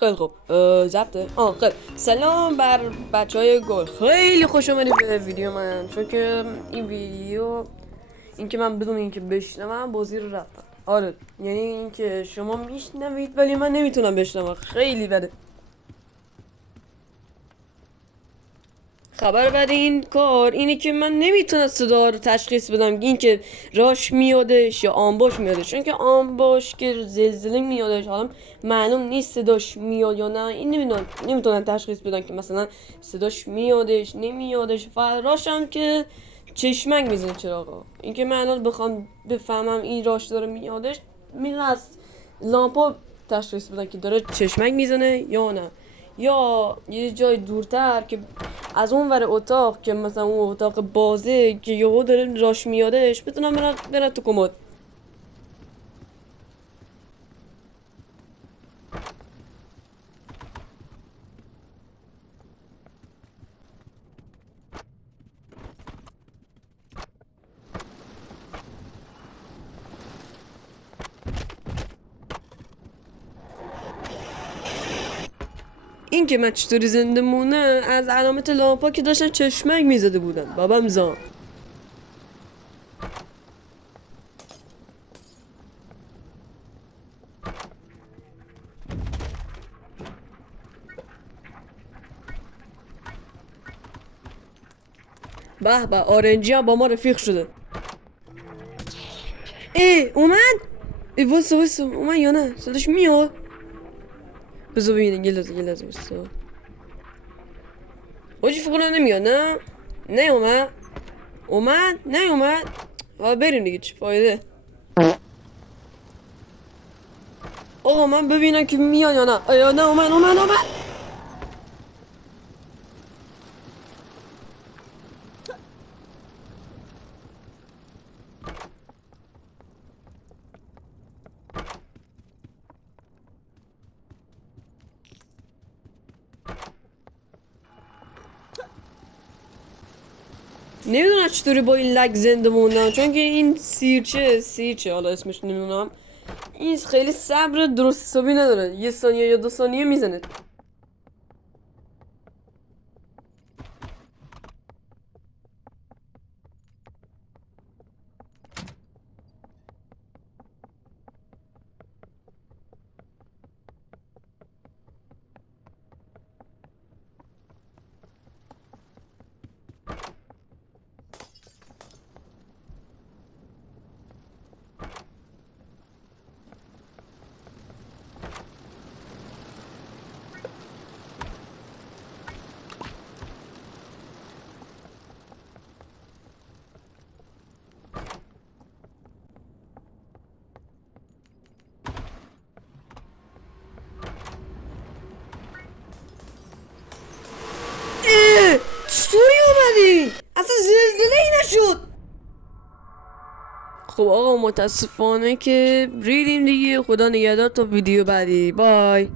خیلی خوب ضبطه خیلی سلام بر بچه های گل، خیلی خوش اومدید به ویدیو من. چون که این ویدیو اینکه من بدون اینکه بشنوم بازی رو رفتم. آره یعنی اینکه شما میشنوید ولی من نمیتونم بشنوم، خیلی بده. خبر بعد این کار اینه که من نمیتونم صدا رو تشخیص بدم اینکه راش میادش یا آنباش میادش، چون که آنباش که زلزله میادش حالا معلوم نیست صداش میاد یا نه. این نمیتونم تشخیص بدم که مثلا صداش میادش نمیادش. راش هم که چشمک میزنه چراغا. اینکه من الان بخوام بفهمم این راش داره میادش، میرم از لامپا تشخیص بدم که داره چشمک میزنه یا نه، یا یه جای دورتر که از اون ور اتاق که مثلا اون اتاق بازه که یهو داره راش میادش بتونم برم تو کمد. این که من چطوری زنده مونه از علامت لامپا که داشتن چشمک میزده بودن. بابام زان به به، آرنجی هم با ما رفیق شده. اومد. واسه اومد یا نه؟ صداش میاد. بذار ببینیم، یه لحظه واسه. حاجی فکر کنم نمیاد. نه اومد اومد. بریم دیگه، چه فایده. آقا من ببینم که میاد یا نه. نه اومد. نمیدونم چطوری با این لگ زنده موندم، چون که این سیرچه حالا اسمش نمیدونم. این خیلی صبر درست حسابی نداره، 1 ثانیه یا 2 ثانیه میزنه. چطوری اومدی؟ اصلا زلزله ای نشد. خب آقا متاسفانه که ریدیم دیگه. خدا نگهدار تا ویدیو بعدی. بای.